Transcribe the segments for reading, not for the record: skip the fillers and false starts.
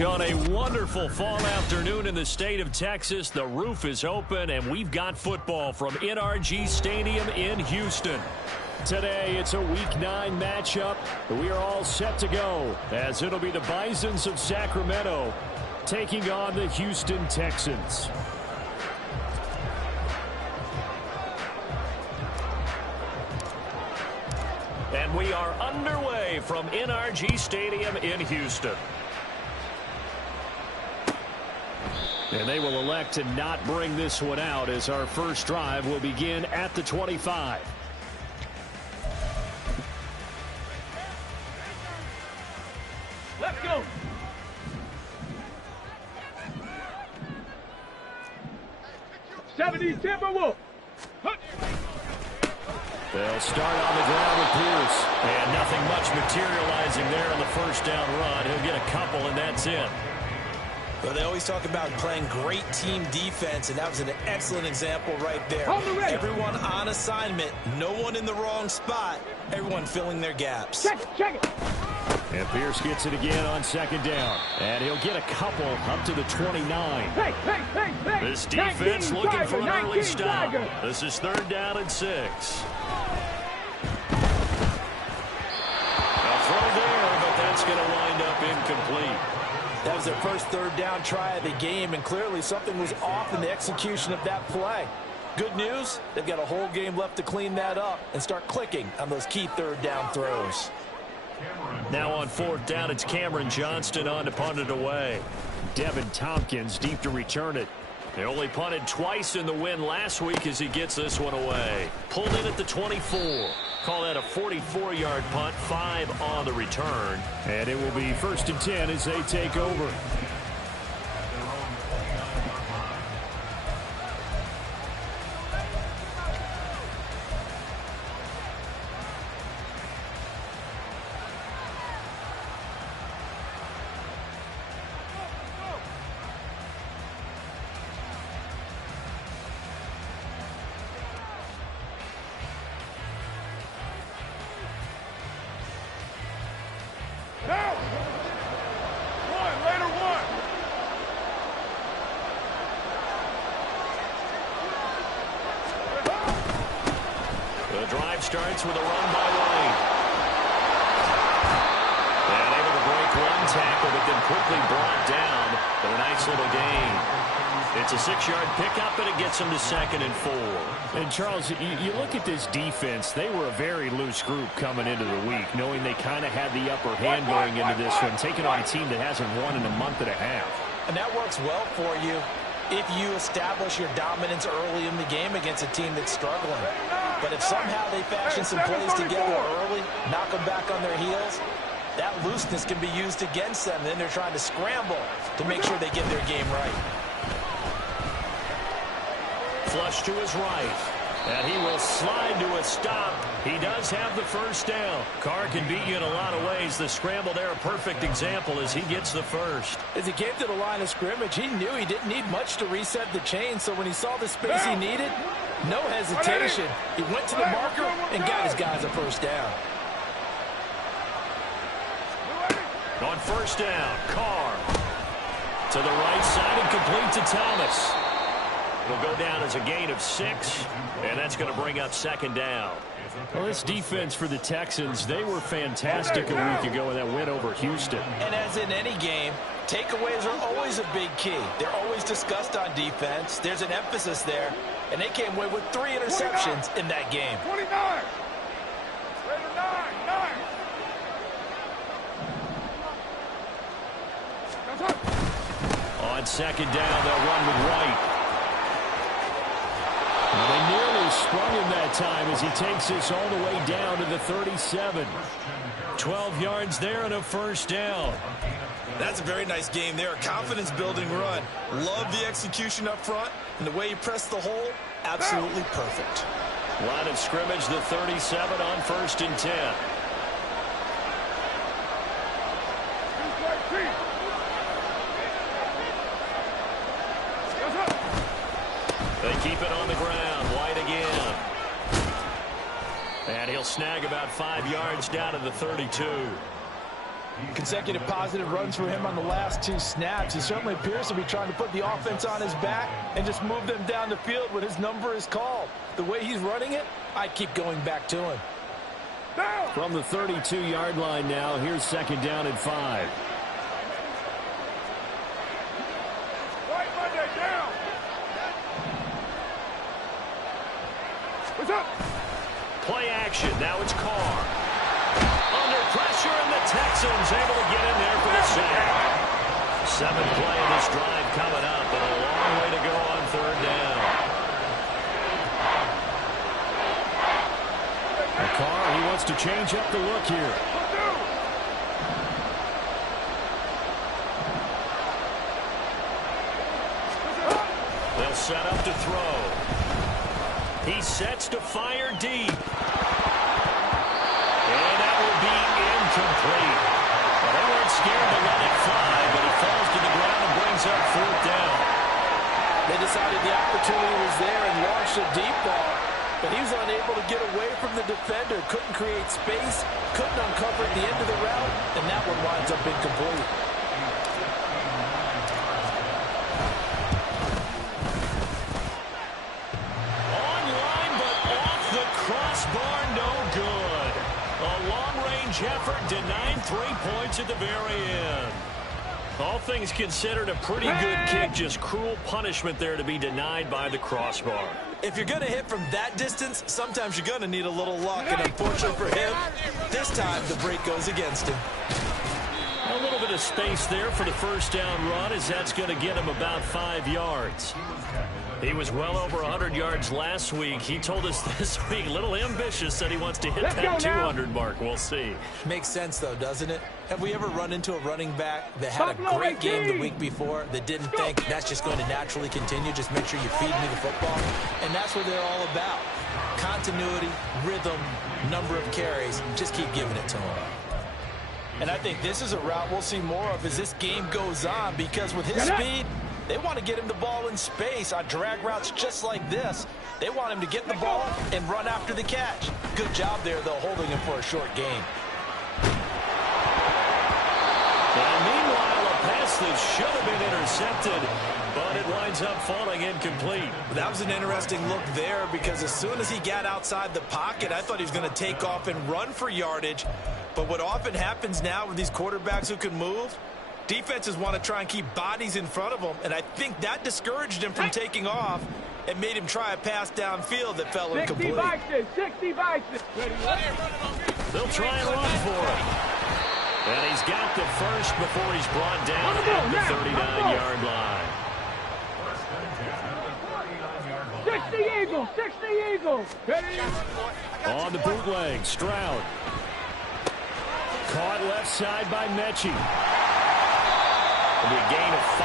On a wonderful fall afternoon in the state of Texas, the roof is open, and we've got football from NRG Stadium in Houston. Today, it's a Week 9 matchup. We are all set to go, as it'll be the Bisons of Sacramento taking on the Houston Texans. And we are underway from NRG Stadium in Houston. And they will elect to not bring this one out, as our first drive will begin at the 25. Let's go. '70s Timberwolves. They'll start on the ground with Pierce. And nothing much materializing there on the first down run. He'll get a couple, and that's it. Well, they always talk about playing great team defense, and that was an excellent example right there. Everyone on assignment, no one in the wrong spot, everyone filling their gaps. Check it. And Pierce gets it again on second down. And he'll get a couple up to the 29. Hey. This defense looking for an early stop. This is third down and 6. A throw there, but that's going to wind up incomplete. That was their first third down try of the game, and clearly something was off in the execution of that play. Good news, they've got a whole game left to clean that up and start clicking on those key third down throws. Now on fourth down, it's Cameron Johnston on to punt it away. Devin Tompkins deep to return it. They only punted twice in the win last week as he gets this one away. Pulled in at the 24. Call that a 44-yard punt, 5 on the return. And it will be 1st and 10 as they take over. Starts with a run by White. And able to break one tackle, but then quickly brought down. But a nice little gain. It's a 6-yard pickup, and it gets them to 2nd and 4. And, Charles, you look at this defense. They were a very loose group coming into the week, knowing they kind of had the upper hand going into this one, taking on a team that hasn't won in a month and a half. And that works well for you if you establish your dominance early in the game against a team that's struggling. But if somehow they fashion some plays together early, knock them back on their heels, that looseness can be used against them. Then they're trying to scramble to make sure they get their game right. Flush to his right. And he will slide to a stop. He does have the first down. Carr can beat you in a lot of ways. The scramble there, a perfect example as he gets the first. As he came to the line of scrimmage, he knew he didn't need much to reset the chain. So when he saw the space he needed, no hesitation. He went to the marker and got his guys a first down. On first down, Carr to the right side and complete to Thomas. It'll go down as a gain of 6, and that's going to bring up 2nd down. Well, this defense for the Texans, they were fantastic a week ago in that win over Houston. And as in any game, takeaways are always a big key. They're always discussed on defense. There's an emphasis there, and they came away with 3 interceptions in that game. 29. Raider 9. On 2nd down, they'll run with White. Well, they nearly sprung him that time as he takes this all the way down to the 37. 12 yards there and a first down. That's a very nice game there. Confidence-building run. Love the execution up front, and the way he pressed the hole, absolutely perfect. Line of scrimmage, the 37 on 1st and 10. They keep it on the ground. White again. And he'll snag about 5 yards down to the 32. Consecutive positive runs for him on the last 2 snaps. He certainly appears to be trying to put the offense on his back and just move them down the field when his number is called. The way he's running it, I'd keep going back to him. From the 32-yard line now, here's 2nd down and 5. Right Monday down. What's up? Play action. Now it's Carr. Under pressure, and the Texans able to get in there for the sack. 7th play of this drive coming up, but a long way to go on 3rd down. Carr, he wants to change up the look here. They'll set up to throw. He sets to fire deep. And that will be incomplete. Well, they weren't scared to let it fly, but he falls to the ground and brings up 4th down. They decided the opportunity was there and launched a deep ball, but he was unable to get away from the defender, couldn't create space, couldn't uncover at the end of the route, and that one winds up incomplete. Online, but off the crossbar, no good. A long-range effort denied 3 points at the very end. All things considered, a pretty good kick, just cruel punishment there to be denied by the crossbar. If you're going to hit from that distance, sometimes you're going to need a little luck, and unfortunately for him, this time the break goes against him. A little bit of space there for the 1st down run, as that's going to get him about 5 yards. He was well over 100 yards last week. He told us this week, a little ambitious, said he wants to hit that 200 mark. We'll see. Makes sense, though, doesn't it? Have we ever run into a running back that had a great game the week before that didn't think that's just going to naturally continue? Just make sure you feed me the football. And that's what they're all about. Continuity, rhythm, number of carries. Just keep giving it to him. And I think this is a route we'll see more of as this game goes on, because with his speed, they want to get him the ball in space on drag routes just like this. They want him to get the ball and run after the catch. Good job there, though, holding him for a short gain. And meanwhile, a pass that should have been intercepted, but it winds up falling incomplete. That was an interesting look there, because as soon as he got outside the pocket, I thought he was going to take off and run for yardage. But what often happens now with these quarterbacks who can move, defenses want to try and keep bodies in front of them, and I think that discouraged him from taking off and made him try a pass downfield that fell incomplete. 60 boxes. They'll try and run for him. And he's got the first before he's brought down at the 39-yard line. 60 Eagles. On the bootleg, Stroud. Caught left side by Mechie. It'll be a gain of 5,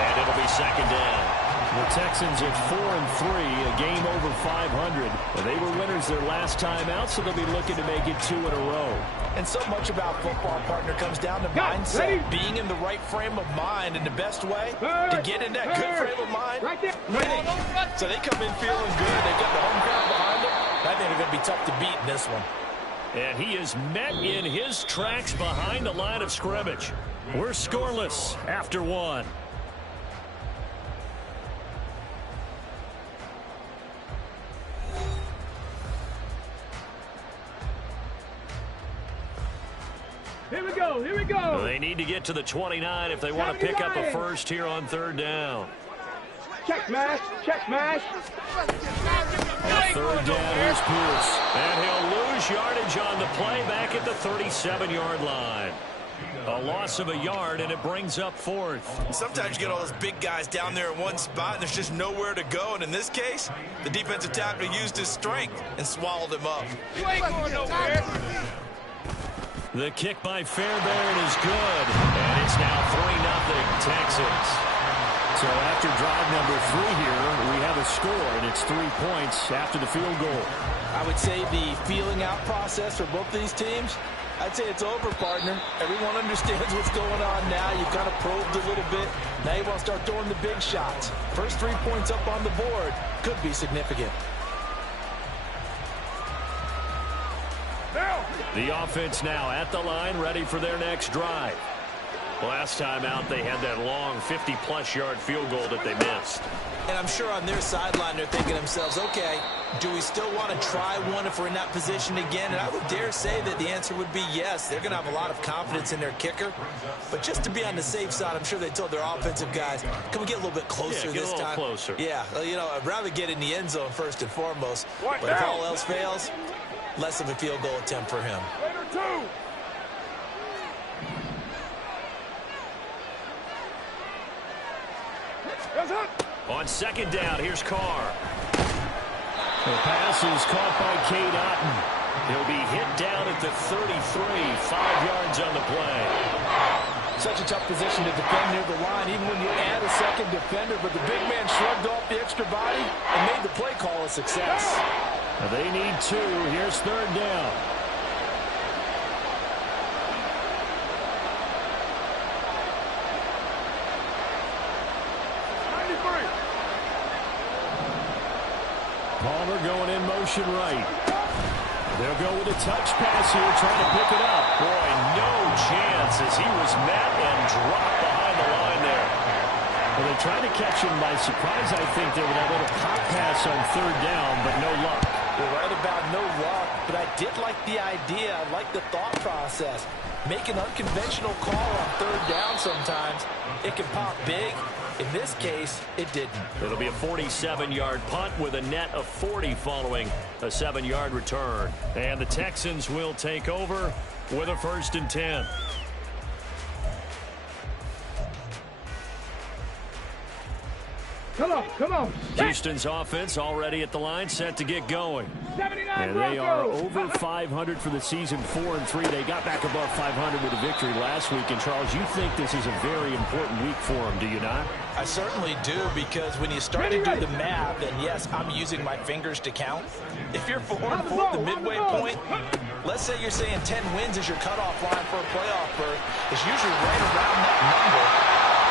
and it'll be 2nd down. The Texans at 4-3, a game over 500. They were winners their last time out, so they'll be looking to make it 2 in a row. And so much about football, partner, comes down to mindset, being in the right frame of mind, and the best way to get in that good frame of mind, winning. So they come in feeling good. They've got the home crowd behind them. I think they're going to be tough to beat in this one. And he is met in his tracks behind the line of scrimmage. We're scoreless after 1. Here we go. They need to get to the 29 if they want to pick up a first here on 3rd down. Check smash. On 3rd down, here's Pierce. And he'll lose yardage on the play back at the 37-yard line. A loss of a yard, and it brings up 4th. Sometimes you get all those big guys down there in one spot, and there's just nowhere to go. And in this case, the defensive tackle used his strength and swallowed him up. You ain't going nowhere. The kick by Fairbairn is good, and it's now 3-0 Texans. So after drive number 3 here, we have a score, and it's 3 points after the field goal. I would say the feeling out process for both these teams, I'd say it's over, partner. Everyone understands what's going on now. You've kind of probed a little bit. Now you want to start throwing the big shots. First 3 points up on the board could be significant. Now. The offense now at the line, ready for their next drive. Last time out, they had that long 50-plus yard field goal that they missed. And I'm sure on their sideline, they're thinking to themselves, okay, do we still want to try one if we're in that position again? And I would dare say that the answer would be yes. They're going to have a lot of confidence in their kicker. But just to be on the safe side, I'm sure they told their offensive guys, can we get a little bit closer this time? Get a little closer. Yeah, you know, I'd rather get in the end zone first and foremost. But if all else fails, less of a field goal attempt for him. On second down, here's Carr. The pass is caught by Cade Otton. He'll be hit down at the 33, 5 yards on the play. Such a tough position to defend near the line, even when you add a second defender, but the big man shrugged off the extra body and made the play call a success. They need 2. Here's third down. Palmer going in motion right. They'll go with a touch pass here, trying to pick it up. Boy, no chance as he was met and dropped behind the line there. Well, they tried to catch him by surprise, I think, there with that little pop pass on third down, but no luck. You're right about no luck, but I did like the idea. I like the thought process. Make an unconventional call on third down sometimes. It can pop big. In this case, it didn't. It'll be a 47-yard punt with a net of 40 following a 7-yard return. And the Texans will take over with a 1st and 10. Come on. Houston's offense already at the line, set to get going. 79 and they are over 500 for the season, 4-3. They got back above 500 with a victory last week. And, Charles, you think this is a very important week for them, do you not? I certainly do, because when you start to do the math, and yes, I'm using my fingers to count. If you're 4-4 at the midway point, let's say you're saying 10 wins is your cutoff line for a playoff berth. It's usually right around that number.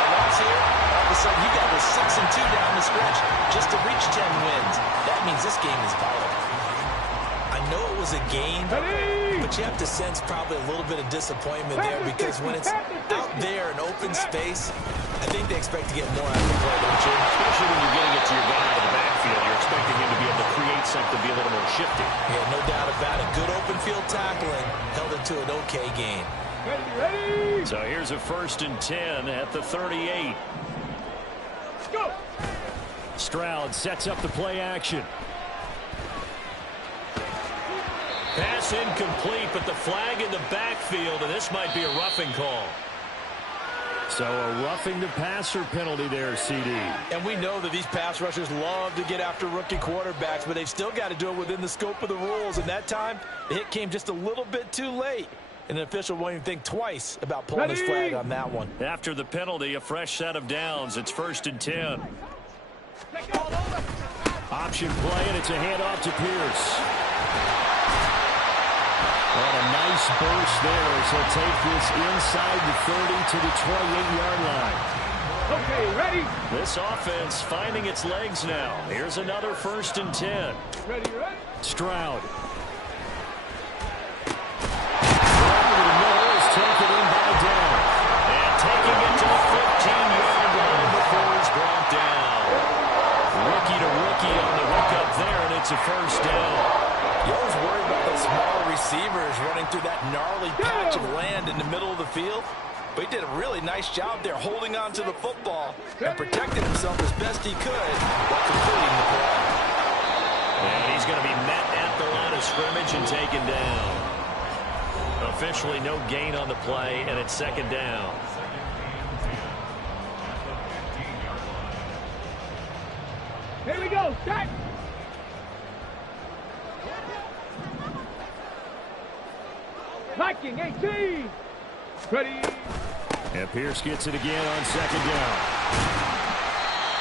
And once here, all of a sudden you got this 6-2 down the stretch just to reach 10 wins. That means this game is vital. I know it was a game, but you have to sense probably a little bit of disappointment there, because when it's out there in open space, I think they expect to get more out of the play, don't you? Especially when you're getting it to your guy out of the backfield. You're expecting him to be able to create something, be a little more shifty. Yeah, no doubt about it. Good open field tackling held it to an okay game. Ready. So here's a 1st and 10 at the 38. Go. Stroud sets up the play action. Pass incomplete, but the flag in the backfield, and this might be a roughing call. So a roughing the passer penalty there, CD. And we know that these pass rushers love to get after rookie quarterbacks, but they've still got to do it within the scope of the rules. And that time, the hit came just a little bit too late. And the official won't even think twice about pulling his flag on that one. After the penalty, a fresh set of downs. It's 1st and 10. Option play, and it's a handoff to Pierce. What a nice burst there as he'll take this inside the 30 to the 28-yard line. Okay, ready. This offense finding its legs now. Here's another 1st and 10. Ready. Stroud. Over the middle is taken in by down. And taking it to the 15-yard line before he's brought down. Rookie to rookie on the hook up there, and it's a 1st down. You always worry about those smaller receivers running through that gnarly patch of land in the middle of the field. But he did a really nice job there holding on to the football and protecting himself as best he could while completing the play. And he's going to be met at the line of scrimmage and taken down. Officially no gain on the play, and it's 2nd down. Here we go. Start. Viking 18. Ready. And Pierce gets it again on 2nd down.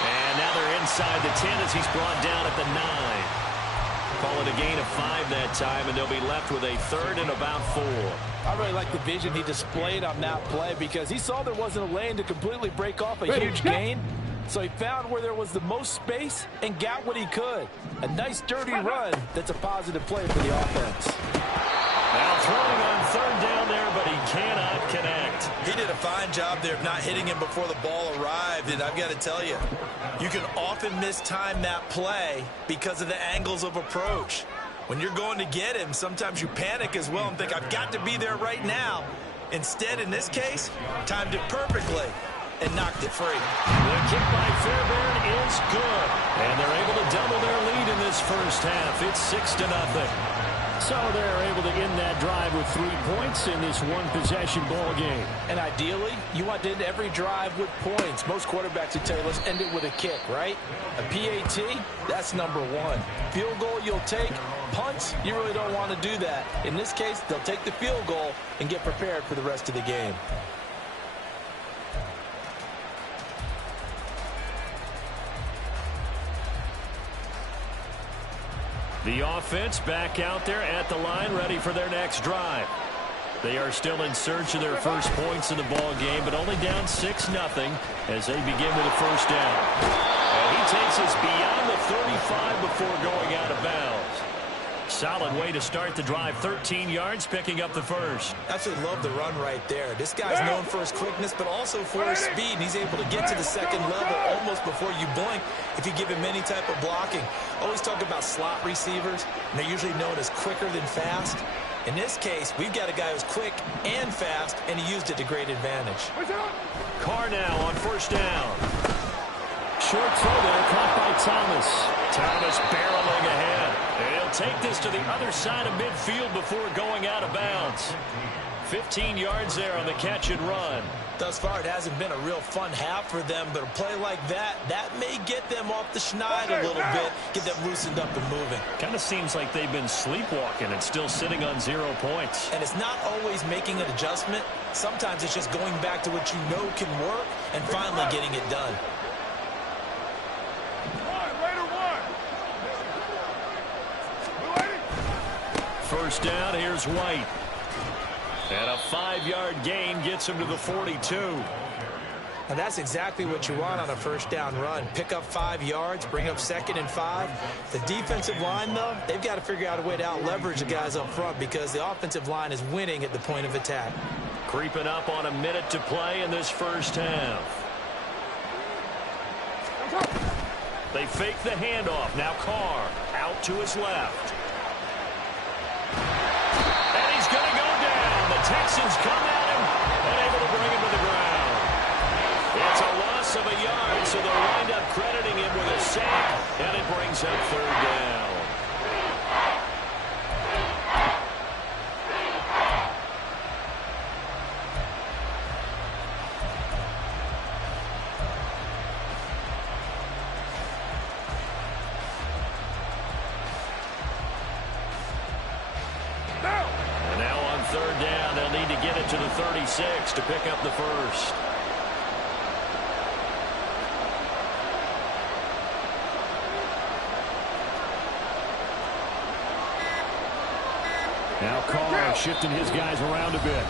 And now they're inside the 10 as he's brought down at the 9. Call it a gain of 5 that time, and they'll be left with a 3rd and about 4. I really like the vision he displayed on that play, because he saw there wasn't a lane to completely break off a huge gain. So he found where there was the most space and got what he could. A nice dirty run that's a positive play for the offense. Now throwing on third down there, but he cannot connect. He did a fine job there of not hitting him before the ball arrived, and I've got to tell you, you can often mistime that play because of the angles of approach. When you're going to get him, sometimes you panic as well and think, I've got to be there right now. Instead, in this case, timed it perfectly and knocked it free. The kick by Fairbairn is good. And they're able to double their lead in this first half. It's 6-0. So they're able to end that drive with 3 points in this one-possession ball game. And ideally, you want to end every drive with points. Most quarterbacks would tell you, let's end it with a kick, right? A PAT, that's number 1. Field goal you'll take. Punts, you really don't want to do that. In this case, they'll take the field goal and get prepared for the rest of the game. The offense back out there at the line, ready for their next drive. They are still in search of their first points in the ball game, but only down 6-0 as they begin with a first down. And he takes us beyond the 35 before going out of bounds. Solid way to start the drive. 13 yards, picking up the first. Absolutely love the run right there. This guy's known for his quickness, but also for his speed. And he's able to get to the second level almost before you blink if you give him any type of blocking. Always talk about slot receivers, and they're usually known as quicker than fast. In this case, we've got a guy who's quick and fast, and he used it to great advantage. Carr now on first down. Short throw there, caught by Thomas. Thomas barreling ahead. And he'll take this to the other side of midfield before going out of bounds. 15 yards there on the catch and run. Thus far, it hasn't been a real fun half for them, but a play like that may get them off the schneid a little bit, get them loosened up and moving. Kind of seems like they've been sleepwalking and still sitting on 0 points. And it's not always making an adjustment. Sometimes it's just going back to what you know can work and finally getting it done. First down, here's White. And a 5-yard gain gets him to the 42. And that's exactly what you want on a first down run. Pick up 5 yards, bring up 2nd and 5. The defensive line, though, they've got to figure out a way to out-leverage the guys up front because the offensive line is winning at the point of attack. Creeping up on a minute to play in this first half. They fake the handoff. Now Carr out to his left. And he's going to go down. The Texans come at him and able to bring him to the ground. It's a loss of a yard, so they'll wind up crediting him with a sack, and it brings up third down. Third down, they'll need to get it to the 36 to pick up the first. Now Carr shifting his guys around a bit.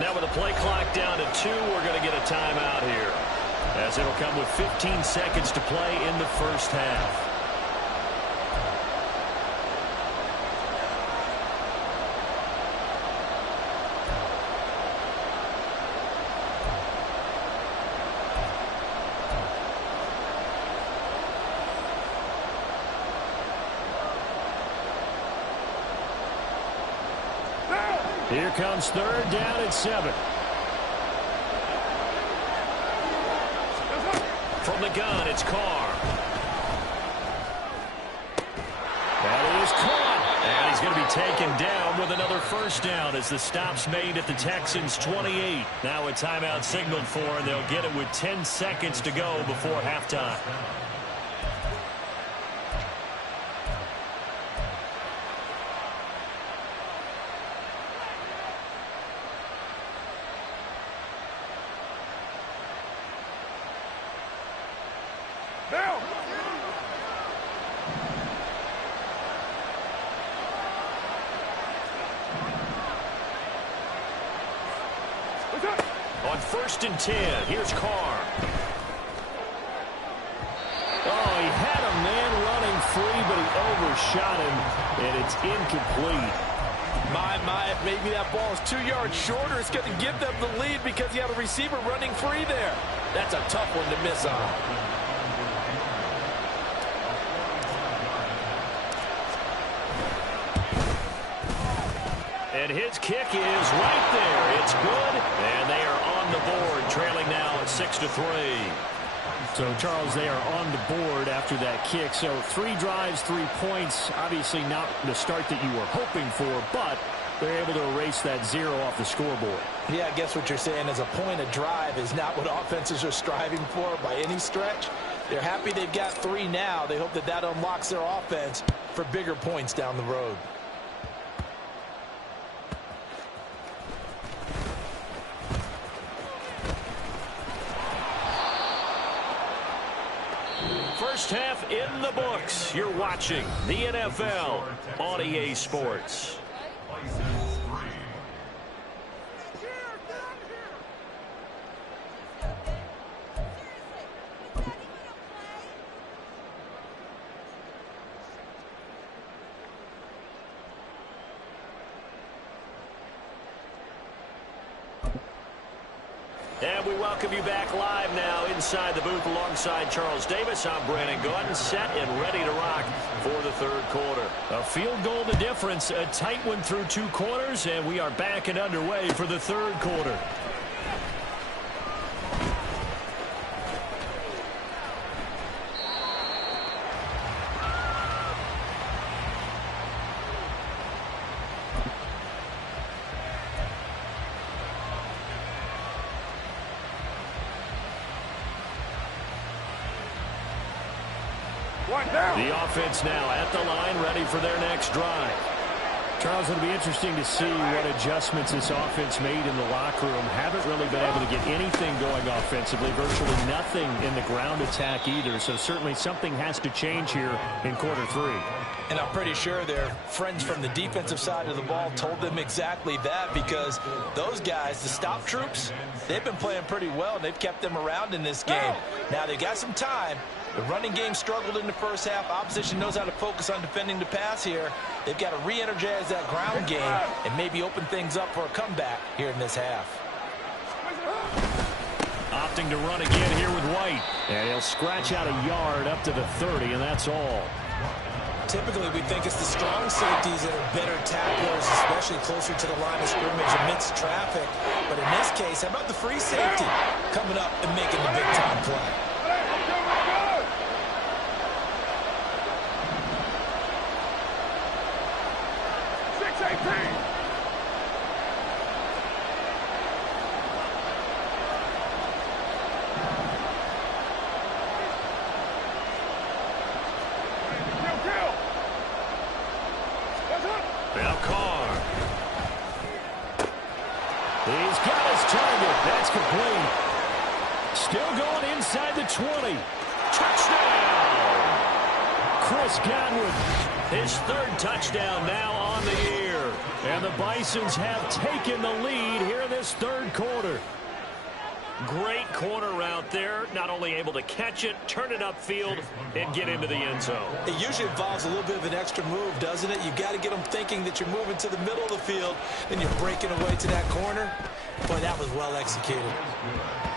Now with the play clock down to 2, we're going to get a timeout here, as it'll come with 15 seconds to play in the first half. Here comes third down at 7. From the gun, it's Carr. That is caught. And he's going to be taken down with another first down as the stop's made at the Texans' 28. Now a timeout signaled for, and they'll get it with 10 seconds to go before halftime. On 1st and 10, here's Carr. Oh, he had a man running free, but he overshot him, and it's incomplete. Maybe that ball is 2 yards shorter. It's going to give them the lead because he had a receiver running free there. That's a tough one to miss on. And his kick is right there. It's good, and they are on the board, trailing now at 6-3. So, Charles, they are on the board after that kick. So 3 drives, 3 points. Obviously not the start that you were hoping for, but they're able to erase that 0 off the scoreboard. Yeah, I guess what you're saying is a point of drive is not what offenses are striving for by any stretch. They're happy they've got 3 now. They hope that that unlocks their offense for bigger points down the road. First half in the books. You're watching the NFL on EA Sports. And we welcome you back live now inside the booth alongside Charles Davis. I'm Brandon Gordon, set and ready to rock for the third quarter. A field goal the difference, a tight one through 2 quarters, and we are back and underway for the third quarter. The offense now at the line, ready for their next drive. Charles, it'll be interesting to see what adjustments this offense made in the locker room. Haven't really been able to get anything going offensively, virtually nothing in the ground attack either. So certainly something has to change here in quarter 3. And I'm pretty sure their friends from the defensive side of the ball told them exactly that, because those guys, the stop troops, they've been playing pretty well. They've kept them around in this game. Now they got some time. The running game struggled in the first half. Opposition knows how to focus on defending the pass here. They've got to re-energize that ground game and maybe open things up for a comeback here in this half. Opting to run again here with White. And he'll scratch out a yard up to the 30, and that's all. Typically, we think it's the strong safeties that are better tacklers, especially closer to the line of scrimmage amidst traffic. But in this case, how about the free safety coming up and making the big-time play? He's got his target. That's complete. Still going inside the 20. Touchdown! Chris Godwin. His 3rd touchdown now on the year. And the Bisons have taken the lead here in this 3rd quarter. Great corner route there. Not only able to catch it, turn it upfield, and get into the end zone. It usually involves a little bit of an extra move, doesn't it? You've got to get them thinking that you're moving to the middle of the field and you're breaking away to that corner. Boy, that was well executed.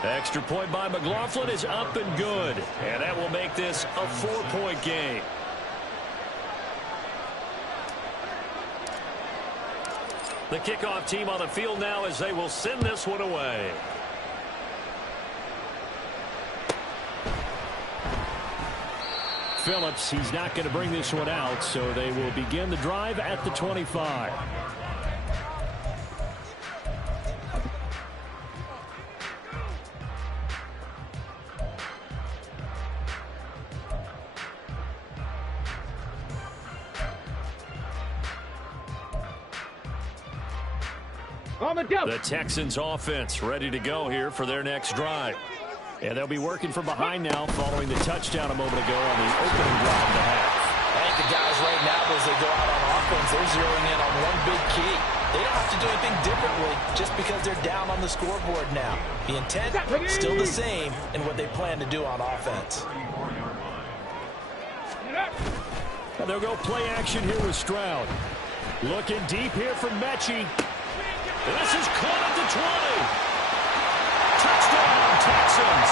Extra point by McLaughlin is up and good. And that will make this a 4-point game. The kickoff team on the field now as they will send this one away. Phillips, he's not going to bring this one out, so they will begin the drive at the 25. The Texans offense ready to go here for their next drive. And they'll be working from behind now following the touchdown a moment ago on the opening drive of the half. I think the guys right now, as they go out on offense, they're zeroing in on one big key. They don't have to do anything differently just because they're down on the scoreboard now. The intent, still the same in what they plan to do on offense. And they'll go play action here with Stroud. Looking deep here for Mechie. This is caught at the 20. Touchdown, Texans.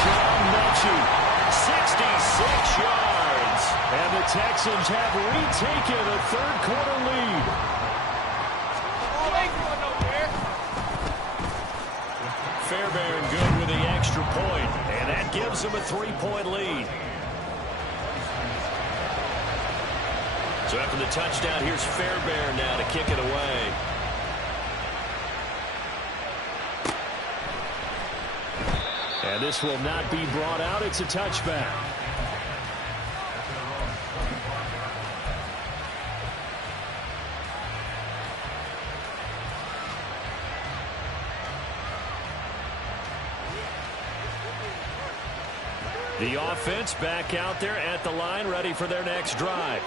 John Mechie, 66 yards. And the Texans have retaken a third-quarter lead. Fairbairn good with the extra point, and that gives them a 3-point lead. So after the touchdown, here's Fairbairn now to kick it away. And this will not be brought out. It's a touchback. The offense back out there at the line, ready for their next drive.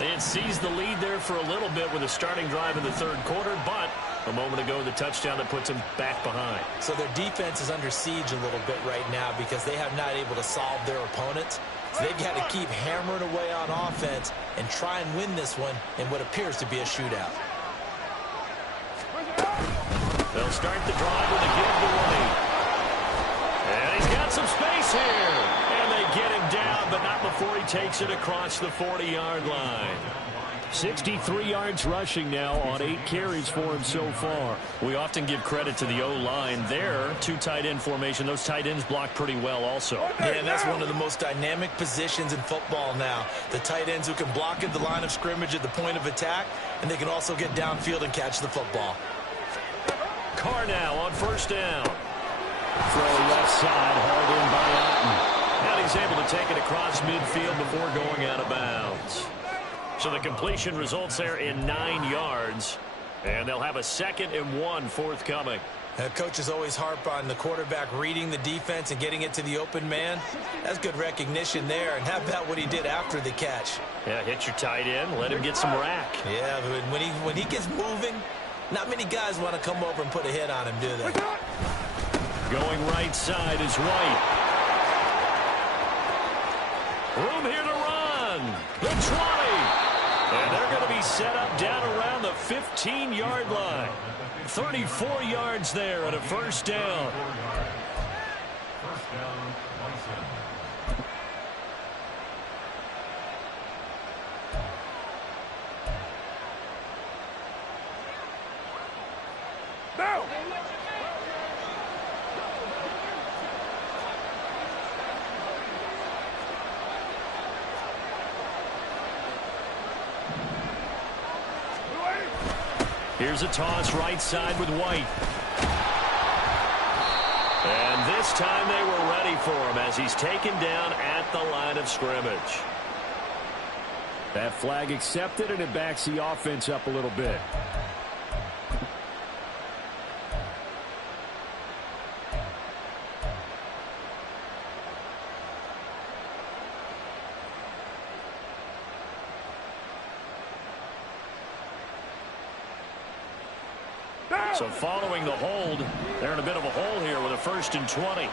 They had seized the lead there for a little bit with a starting drive in the third quarter, but a moment ago, the touchdown that puts them back behind. So their defense is under siege a little bit right now because they have not able to solve their opponents. So they've got to keep hammering away on offense and try and win this one in what appears to be a shootout. They'll start the drive with a give to White. And he's got some space here. And they get him down, but not before he takes it across the 40-yard line. 63 yards rushing now on 8 carries for him so far. We often give credit to the O-line there. 2 tight end formation. Those tight ends block pretty well also. Yeah, and that's one of the most dynamic positions in football now. The tight ends who can block at the line of scrimmage at the point of attack, and they can also get downfield and catch the football. Carr now on first down. Throw left side, hauled in by Otten. And he's able to take it across midfield before going out of bounds. So the completion results there in 9 yards. And they'll have a 2nd and 1 forthcoming. Coaches always harp on the quarterback reading the defense and getting it to the open man. That's good recognition there. And how about what he did after the catch? Yeah, hit your tight end, let him get some rack. Yeah, but when he gets moving, not many guys want to come over and put a hit on him, do they? Going right side is White. Room here to run. The 20. And they're going to be set up down around the 15-yard line. 34 yards there at a first down. Now. Here's a toss right side with White. And this time they were ready for him as he's taken down at the line of scrimmage. That flag accepted, and it backs the offense up a little bit. So following the hold, they're in a bit of a hole here with a 1st and 20.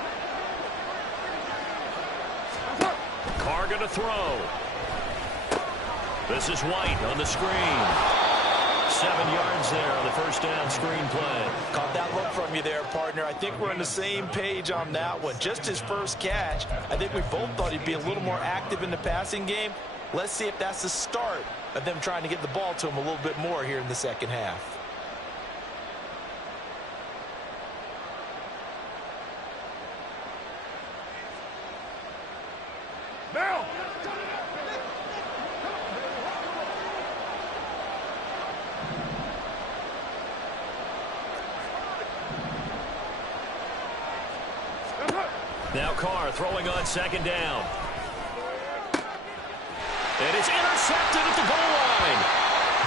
Carr going to throw. This is White on the screen. 7 yards there on the first down screen play. Caught that look from you there, partner. I think we're on the same page on that one. Just his first catch. I think we both thought he'd be a little more active in the passing game. Let's see if that's the start of them trying to get the ball to him a little bit more here in the second half. Now. Now Carr throwing on 2nd down. And it's intercepted at the goal line.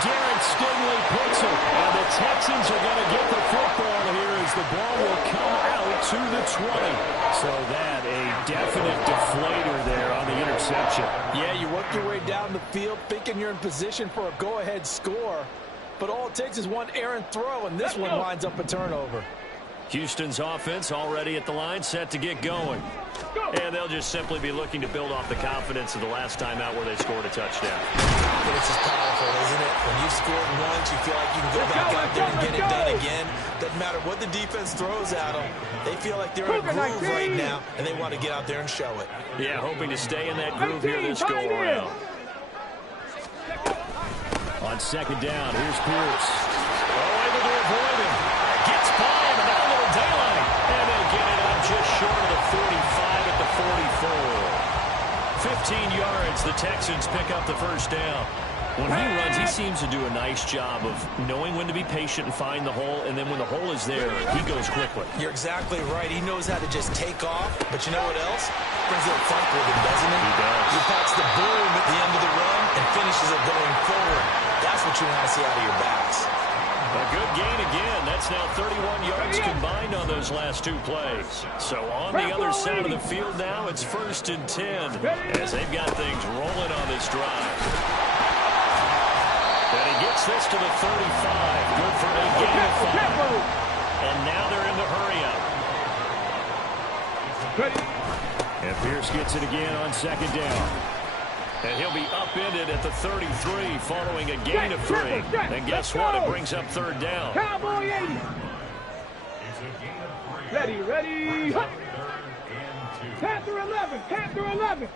Garrett Stingley puts it. And the Texans are going to get the football here as the ball will come out to the 20. So that a definite deflator there on the interception. Yeah, you work your way down the field thinking you're in position for a go-ahead score. But all it takes is one errant throw, and this one winds up a turnover. Houston's offense already at the line, set to get going. And they'll just simply be looking to build off the confidence of the last time out where they scored a touchdown. Confidence is powerful, isn't it? When you've scored once, you feel like you can go back out there and get it done again. Doesn't matter what the defense throws at them. They feel like they're in a groove right now, and they want to get out there and show it. Yeah, hoping to stay in that groove here this go-around. On second down, here's Pierce. Oh, able to avoid him. Gets by him, and now a little daylight. And they'll get it up just short of the 45 at the 44. 15 yards, the Texans pick up the first down. When he runs, he seems to do a nice job of knowing when to be patient and find the hole, and then when the hole is there, he goes quickly. You're exactly right. He knows how to just take off, but you know what else? Brings a little funk with him, doesn't he? He does. He packs the boom at the end of the run and finishes it going forward. That's what you want to see out of your backs. A good gain again. That's now 31 yards combined on those last two plays. So on the other side of the field now, it's 1st and 10 as they've got things rolling on this drive. And he gets this to the 35. Good for a gain of 5. And now they're in the hurry up. And Pierce gets it again on second down. And he'll be upended at the 33 following a gain of 3. And guess what? It brings up 3rd down. Cowboy 80. Ready. Panther 11.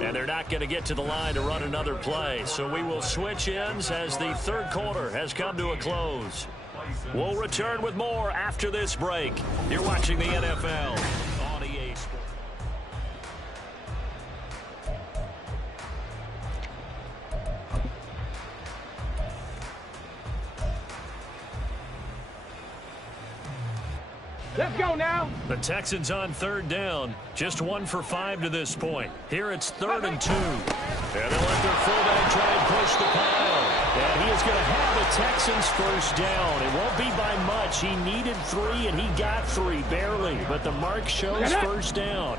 And they're not going to get to the line to run another play. So we will switch ends as the third quarter has come to a close. We'll return with more after this break. You're watching the NFL on EA Sports. Let's go now. The Texans on 3rd down. Just 1 for 5 to this point. Here it's 3rd and 2. And they'll let their fullback try and push the pile. And he is going to have the Texans first down. It won't be by much. He needed 3, and he got 3, barely. But the mark shows first down.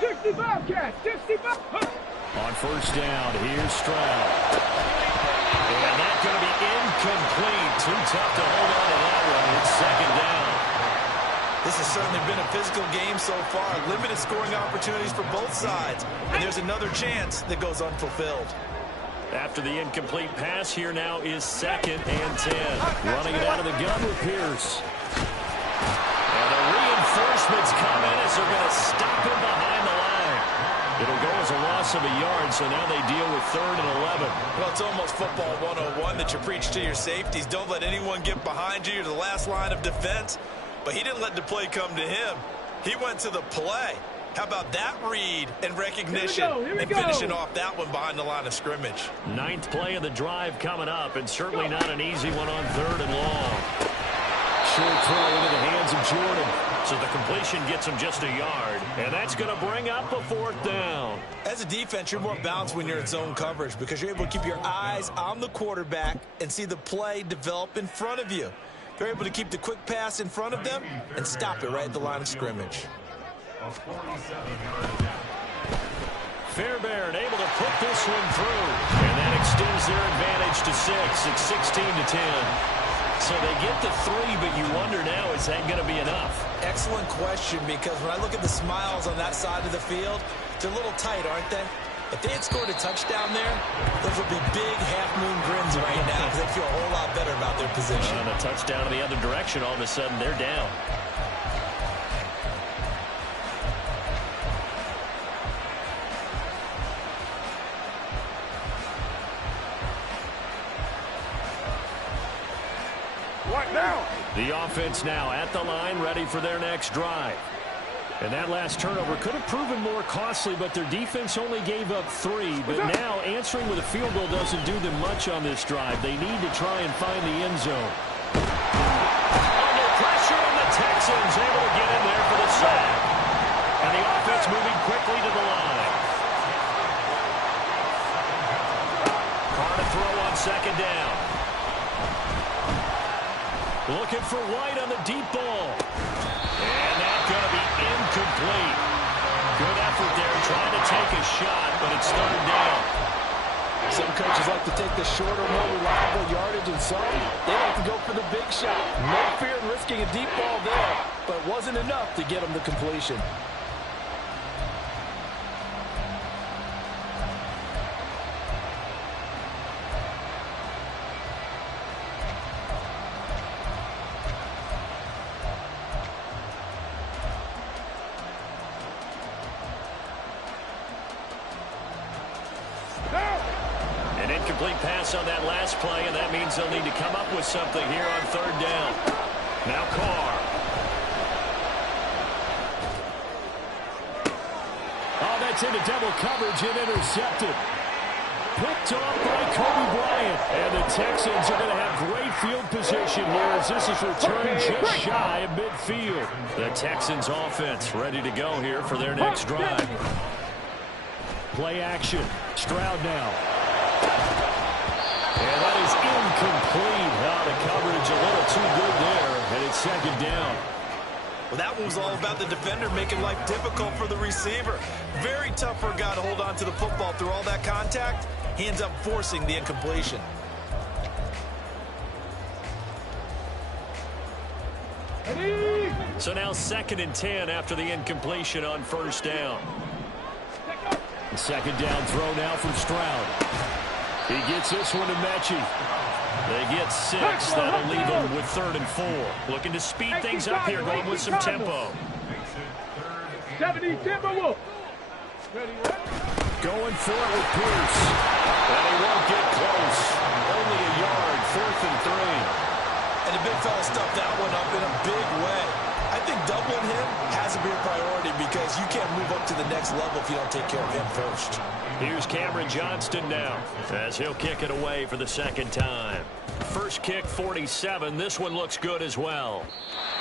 65, Cat. 65. On first down, here's Stroud. And that's going to be incomplete. Too tough to hold on to that one. It's 2nd down. This has certainly been a physical game so far. Limited scoring opportunities for both sides. And there's another chance that goes unfulfilled. After the incomplete pass, here now is 2nd and 10. Running it out of the gun with Pierce. And the reinforcements come in as they're going to stop him behind the line. It'll go as a loss of a yard, so now they deal with 3rd and 11. Well, it's almost football 101 that you preach to your safeties. Don't let anyone get behind you. You're the last line of defense. But he didn't let the play come to him. He went to the play. How about that read and recognition and finishing off that one behind the line of scrimmage? 9th play of the drive coming up, and certainly not an easy one on 3rd and long. Short throw into the hands of Jordan. So the completion gets him just a yard, and that's going to bring up a 4th down. As a defense, you're more balanced when you're in zone coverage because you're able to keep your eyes on the quarterback and see the play develop in front of you. They're able to keep the quick pass in front of them and stop it right at the line of scrimmage. Fairbairn able to put this one through, and that extends their advantage to 6. It's 16-10. So they get the 3, but you wonder now, is that going to be enough? Excellent question, because when I look at the smiles on that side of the field, they're a little tight, aren't they? If they had scored a touchdown there, those would be big half-moon grins right now because they feel a whole lot better about their position. And a touchdown in the other direction, all of a sudden they're down. What now? The offense now at the line, ready for their next drive. And that last turnover could have proven more costly, but their defense only gave up 3. But now answering with a field goal doesn't do them much on this drive. They need to try and find the end zone. Under pressure, and the Texans able to get in there for the sack. And the offense moving quickly to the line. Carr to throw on second down. Looking for White on the deep ball. And that's going to be incomplete. Good effort there trying to take a shot, but it's 3rd down. Some coaches like to take the shorter, more reliable yardage, and some, they like to go for the big shot. No fear in risking a deep ball there, but it wasn't enough to get them the completion. An incomplete pass on that last play, and that means they'll need to come up with something here on third down. Now Carr. Oh, that's into double coverage and intercepted. Picked off by Kobe Bryant. And the Texans are going to have great field position here as this is returned just shy of midfield. The Texans offense ready to go here for their next drive. Play action. Stroud now. And that is incomplete. The coverage a little too good there, and it's second down. Well, that one was all about the defender making life difficult for the receiver. Very tough for a guy to hold on to the football through all that contact. He ends up forcing the incompletion. So now 2nd and 10 after the incompletion on first down. Second down throw now from Stroud. He gets this one to Mechie. They get 6. That'll leave them with 3rd and 4. Looking to speed things up here, going with some tempo. 70 Timberwolves. Going for it with Pierce. And he won't get close. Only a yard, 4th and 3. And the big fella stuffed that one up in a big way. I think doubling him has to be a priority because you can't move up to the next level if you don't take care of him first. Here's Cameron Johnston now as he'll kick it away for the second time. First kick, 47. This one looks good as well.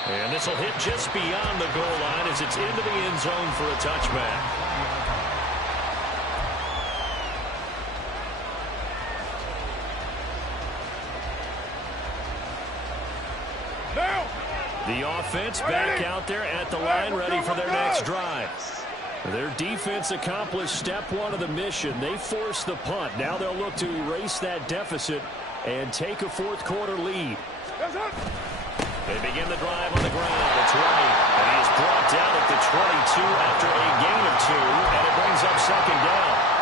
And this will hit just beyond the goal line as it's into the end zone for a touchback. The offense back out there at the line, ready for their next drive. Their defense accomplished step one of the mission. They forced the punt. Now they'll look to erase that deficit and take a fourth quarter lead. They begin the drive on the ground. It's right. And he is brought down at the 22 after a gain of 2, and it brings up second down.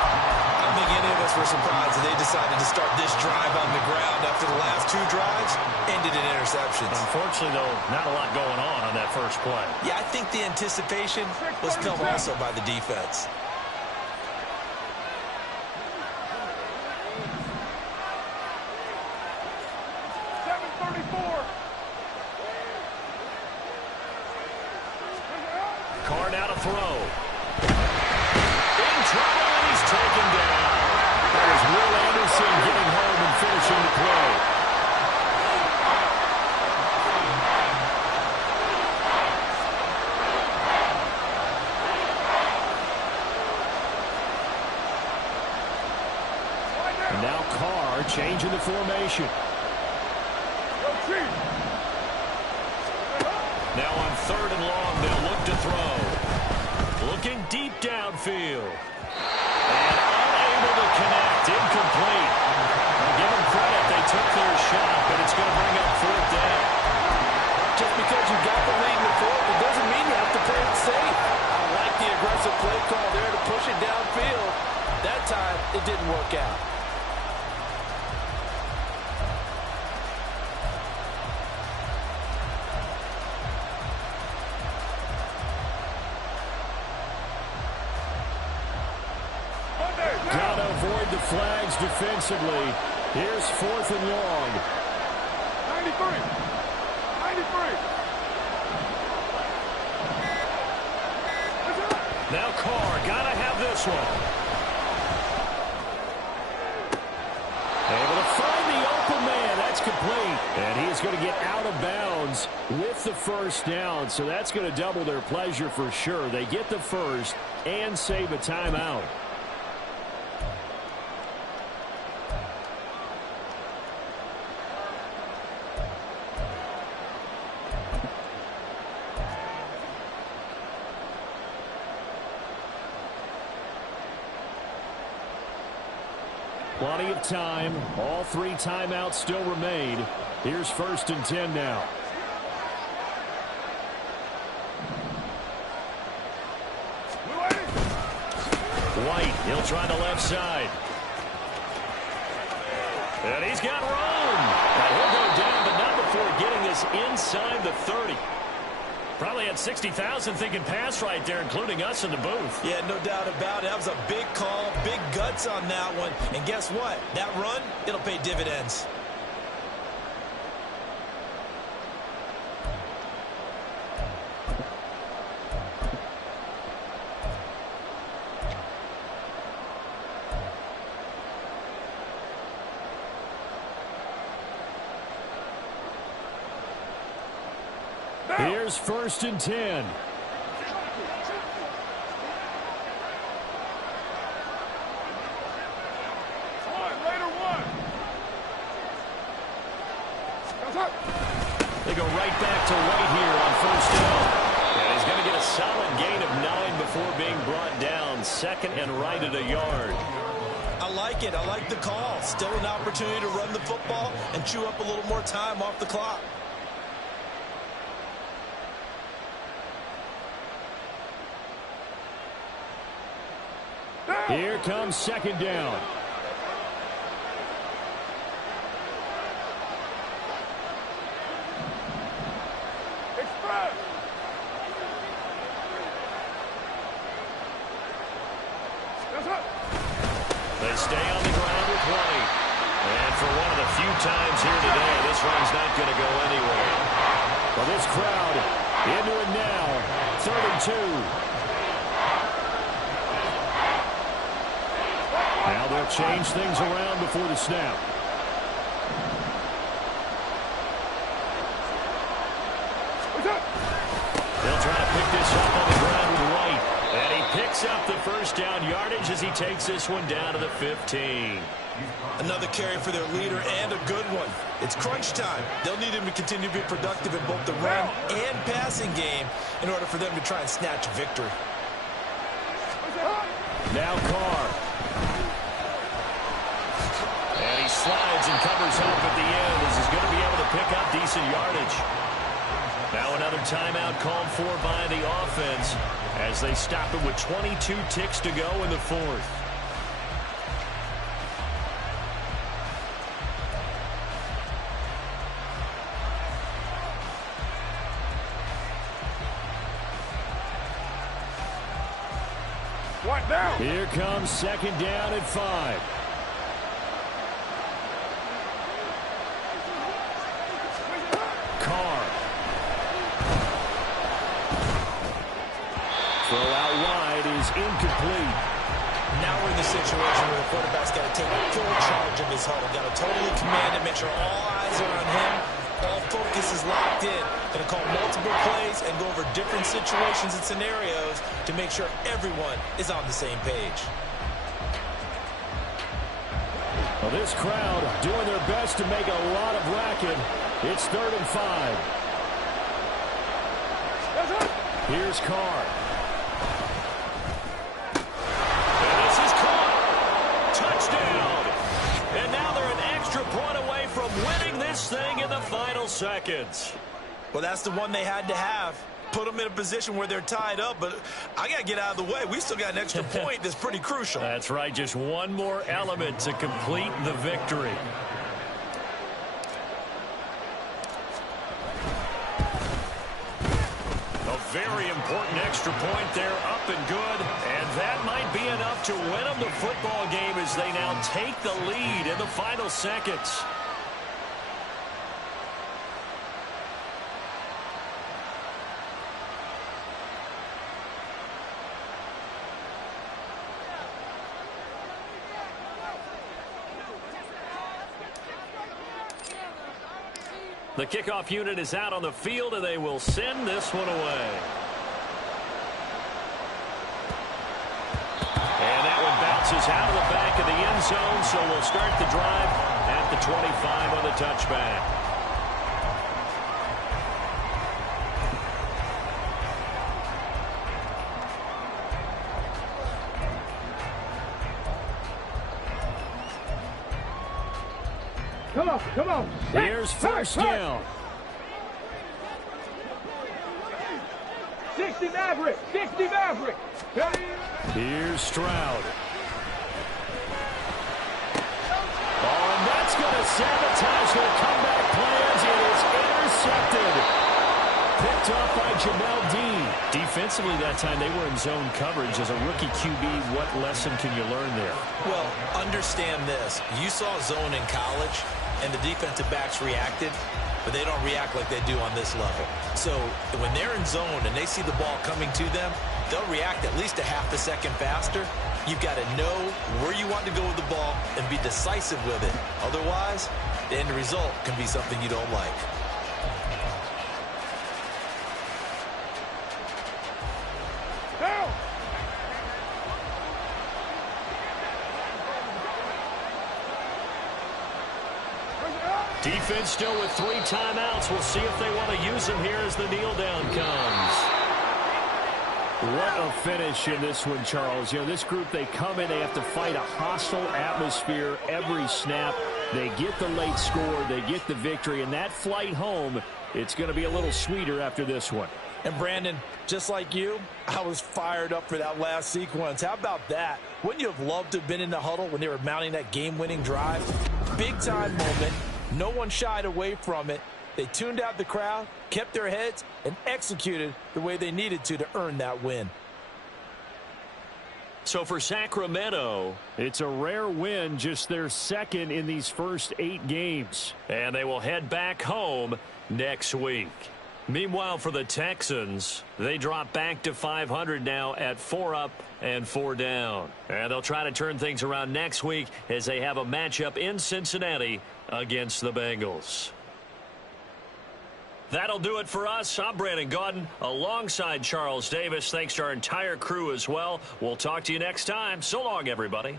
I don't think any of us were surprised that they decided to start this drive on the ground after the last 2 drives ended in interceptions. Unfortunately, though, not a lot going on that first play. Yeah, I think the anticipation was felt also by the defense. Carr now to throw. In trouble, and he's taken down. That was Will Anderson getting home and finishing the play. And now Carr changing the formation. Now on 3rd and long, they'll look to throw. Looking deep downfield. And unable to connect. Incomplete. I'll give them credit. They took their shot, but it's going to bring up 4th down. Just because you got the lead in the fourth, it doesn't mean you have to play it safe. I like the aggressive play call there to push it downfield. That time, it didn't work out. Gotta avoid the flags defensively. Here's 4th and long. 93. 93. Now Carr, gotta have this one. Able to find the open man. That's complete. And he is going to get out of bounds with the first down. So that's going to double their pleasure for sure. They get the first and save a timeout. Plenty of time. All 3 timeouts still remain. Here's 1st and 10 now. White, he'll try the left side. And he's got room. Now he'll go down, but not before getting this inside the 30. Probably had 60,000 thinking pass right there, including us in the booth. Yeah, no doubt about it. That was a big call, big guts on that one. And guess what? That run, it'll pay dividends. Here's 1st and 10. They go right back to White here on 1st down. And he's going to get a solid gain of 9 before being brought down. 2nd and right at a yard. I like it. I like the call. Still an opportunity to run the football and chew up a little more time off the clock. Here comes 2nd down. Express. They stay on the ground with White. And for one of the few times here today, this run's not going to go anywhere. Well, this crowd into it now. 3rd and 2. Now they'll change things around before the snap. They'll try to pick this up on the ground with White. And he picks up the 1st down yardage as he takes this one down to the 15. Another carry for their leader and a good one. It's crunch time. They'll need him to continue to be productive in both the run and passing game in order for them to try and snatch a victory. Now Carr. And he slides and covers up at the end as he's going to be able to pick up decent yardage. Now another timeout called for by the offense as they stop it with 22 ticks to go in the 4th. What down? Here comes 2nd down at 5. Carr. Throw out wide is incomplete. Now we're in the situation where the quarterback's got to take full charge of his huddle. Got to totally command it, make sure all eyes are on him. All focus is locked in. Going to call multiple plays and go over different situations and scenarios to make sure everyone is on the same page. Well, this crowd doing their best to make a lot of racket. It's 3rd and 5. Here's Carr. And this is caught. Touchdown. And now they're an extra point away from winning this thing in the final seconds. Well, that's the one they had to have. Put them in a position where they're tied up, but I got to get out of the way. We still got an extra point that's pretty crucial. That's right. Just one more element to complete the victory. A very important extra point there, up and good. And that might be enough to win them the football game as they now take the lead in the final seconds. The kickoff unit is out on the field, and they will send this one away. And that one bounces out of the back of the end zone, so we'll start the drive at the 25 on the touchback. Come on. Here's first down. 60 Maverick. Here's Stroud. Oh, and that's going to sabotage their comeback plans. It is intercepted. Picked off by Jamel Dean. Defensively that time, they were in zone coverage. As a rookie QB, what lesson can you learn there? Well, understand this. You saw zone in college, and the defensive backs reacted, but they don't react like they do on this level. So when they're in zone and they see the ball coming to them, they'll react at least a half a second faster. You've got to know where you want to go with the ball and be decisive with it. Otherwise, the end result can be something you don't like. Defense still with 3 timeouts. We'll see if they want to use them here as the kneel down comes. What a finish in this one, Charles. You know, this group, they come in, they have to fight a hostile atmosphere every snap. They get the late score, they get the victory, and that flight home, it's going to be a little sweeter after this one. And Brandon, just like you, I was fired up for that last sequence. How about that? Wouldn't you have loved to have been in the huddle when they were mounting that game-winning drive? Big-time moment. No one shied away from it. They tuned out the crowd, kept their heads, and executed the way they needed to earn that win. So for Sacramento, it's a rare win, just their second in these first 8 games. And they will head back home next week. Meanwhile, for the Texans, they drop back to 500 now at 4 up and 4 down. And they'll try to turn things around next week as they have a matchup in Cincinnati against the Bengals. That'll do it for us. I'm Brandon Gaudin alongside Charles Davis. Thanks to our entire crew as well. We'll talk to you next time. So long, everybody.